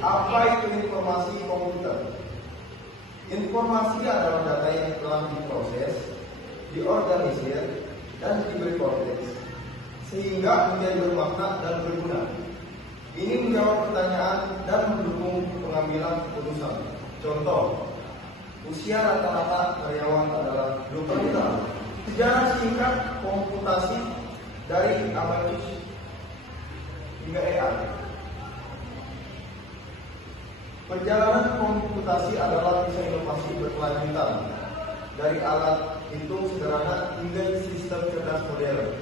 Apa itu informasi komputer? Informasi adalah data yang telah diproses, diorganisir, dan diberi konteks sehingga menjadi bermakna dan berguna. Ini menjawab pertanyaan dan mendukung pengambilan keputusan. Contoh, usia rata-rata karyawan adalah 20 tahun. Sejarah singkat komputasi dari Amadeus hingga AI. Perjalanan komputasi adalah kisah inovasi berkelanjutan dari alat hitung sederhana hingga sistem cerdas modern.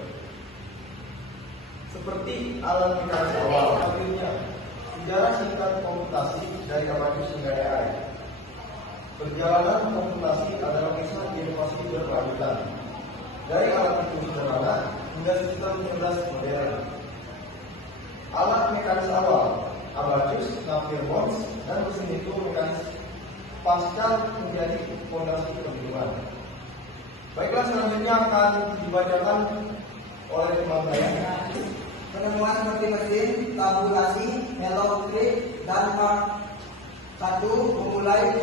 Seperti alat mekanis awal, akhirnya sejarah singkat komputasi dari Amadeus hingga AI. Perjalanan komputasi adalah kisah inovasi berkelanjutan dari alat hitung sederhana hingga sistem cerdas modern. Alat mekanis awal, Amadeus, Napier, Bonds, dan mesin hitung mekanis pasca menjadi fondasi perhitungan. Baiklah, selanjutnya akan dibacakan oleh teman saya. Penemuan seperti mesin, tabulasi, helloScript, dan Mark 1 memulai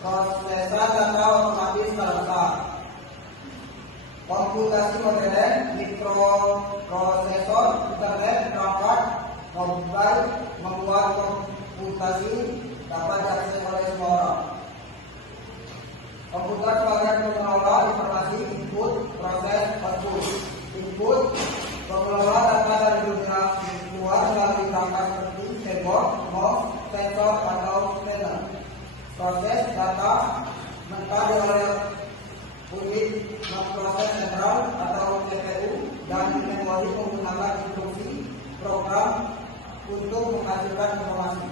prosesan data otomatis skala besar. Komputasi modern, mikroprosesor, internet, perangkat, mobile membuat komputasi dapat diakses oleh semua orang. Komputer sebagai pengelola informasi input, proses, output. Input mengelola data dari dunia luar melalui perangkat seperti keyboard, mouse, sensor, atau scanner. Proses data mentah oleh unit proses sentral atau CPU dan memori menggunakan instruksi program untuk menghasilkan informasi.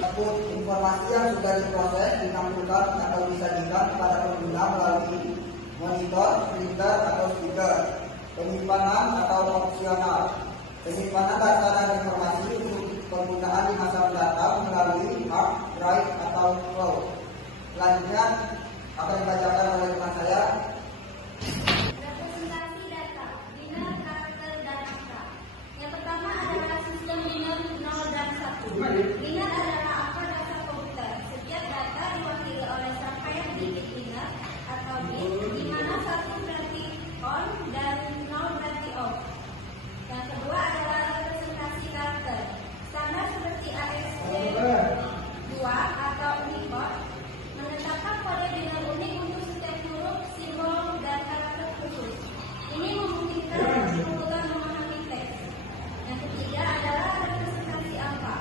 Output informasi yang sudah diproses ditampilkan atau disajikan kepada pengguna melalui monitor, printer, atau speaker. Penyimpanan atau opsional. Penyimpanan data dan informasi untuk penggunaan di masa mendatang melalui hard drive atau cloud. Selanjutnya akan dibacakan oleh teman saya. Representasi data, biner, karakter, dan angka. Yang pertama adalah sistem biner 0 dan 1. Biner adalah angka dasar komputer. Setiap data diwakili oleh serangkaian digit biner atau bit, di mana 1 berarti on dan 0 berarti off. Yang kedua adalah representasi karakter. Standar seperti ASCII atau Unicode menetapkan kode biner unik untuk setiap huruf, simbol, dan karakter khusus. Ini memungkinkan komputer memahami teks. Yang ketiga adalah representasi angka.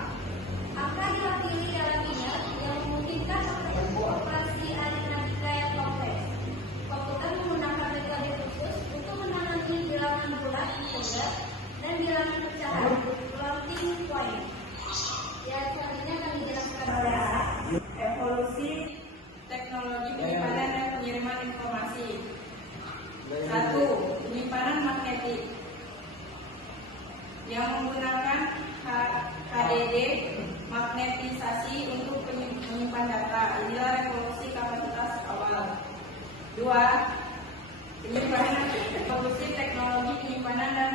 Angka diwakili dalam biner yang memungkinkan operasi aritmatika yang kompleks. Komputer menggunakan metode khusus untuk menangani bilangan bulat, integer, dan bilangan pecahan, floating point. Ya, selanjutnya kami jelaskan oleh evolusi teknologi penyimpanan dan pengiriman informasi. 1. Penyimpanan magnetik yang menggunakan HDD magnetisasi untuk menyimpan data. Inilah revolusi kapasitas awal. 2. Penyimpanan evolusi teknologi penyimpanan dan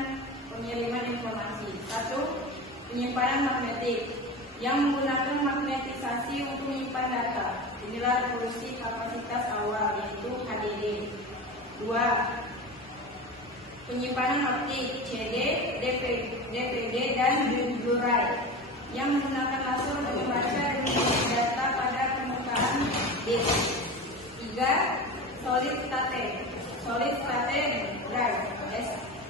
pengiriman informasi. 1. Penyimpanan magnetik yang menggunakan magnetisasi untuk menyimpan data. Inilah revolusi kapasitas awal, yaitu HDD. 2. Penyimpanan optik CD, DVD, dan Blu-ray yang menggunakan laser untuk membaca dan mengisi data pada permukaan disk. 3. Solid state drive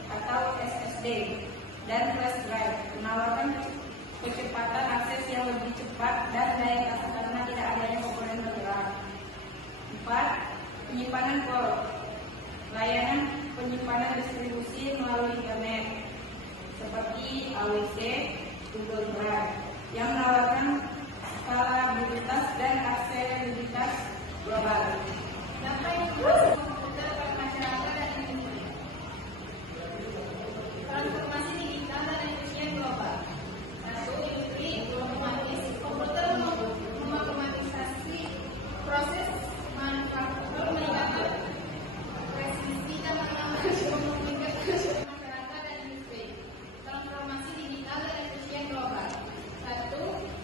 atau SSD dan flash drive menawarkan kecepatan akses yang lebih cepat dan daya tahan karena tidak adanya komponen bergerak. 4. Penyimpanan cloud, layanan penyimpanan distribusi melalui internet seperti AWS, Google Drive yang menawarkan skalabilitas dan aksesibilitas global. Data yang masuk komputer bagi masyarakat dan industri. Transformasi digital dan efisien global. 1. Industri otomatis. Komputer mengautomatisasi proses manufaktur, meningkatkan presisi dan memudahkan masyarakat dan industri. Transformasi digital dan efisien global. 1.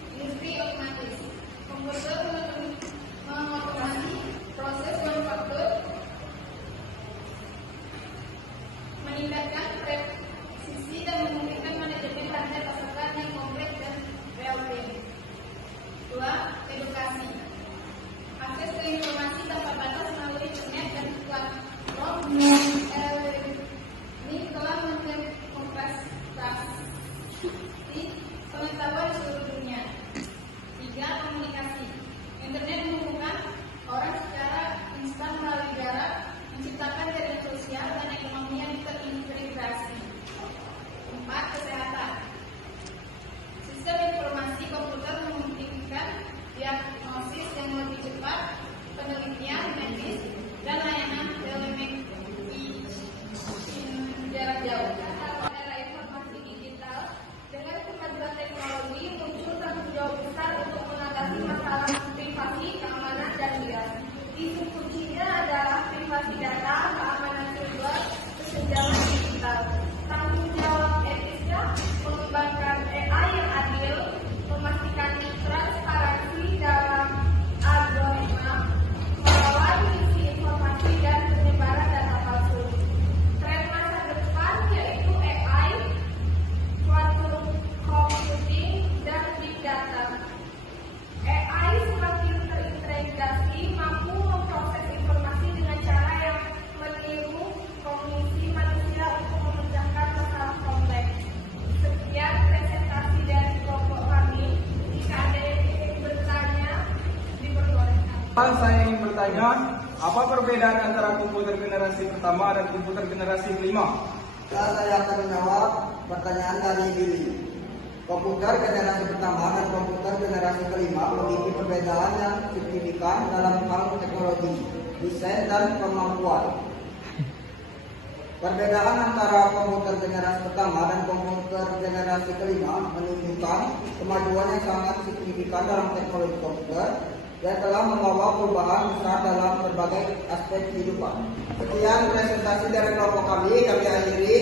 pertanyaannya, apa perbedaan antara komputer generasi pertama dan komputer generasi kelima? Saya akan menjawab pertanyaan dari Billy. Komputer generasi pertama dan komputer generasi kelima memiliki perbedaan yang signifikan dalam hal teknologi, desain, dan kemampuan. Perbedaan antara komputer generasi pertama dan komputer generasi kelima menunjukkan kemajuan yang sangat signifikan dalam teknologi komputer yang telah membawa perubahan besar dalam berbagai aspek kehidupan. Sekian presentasi dari kelompok kami akhiri.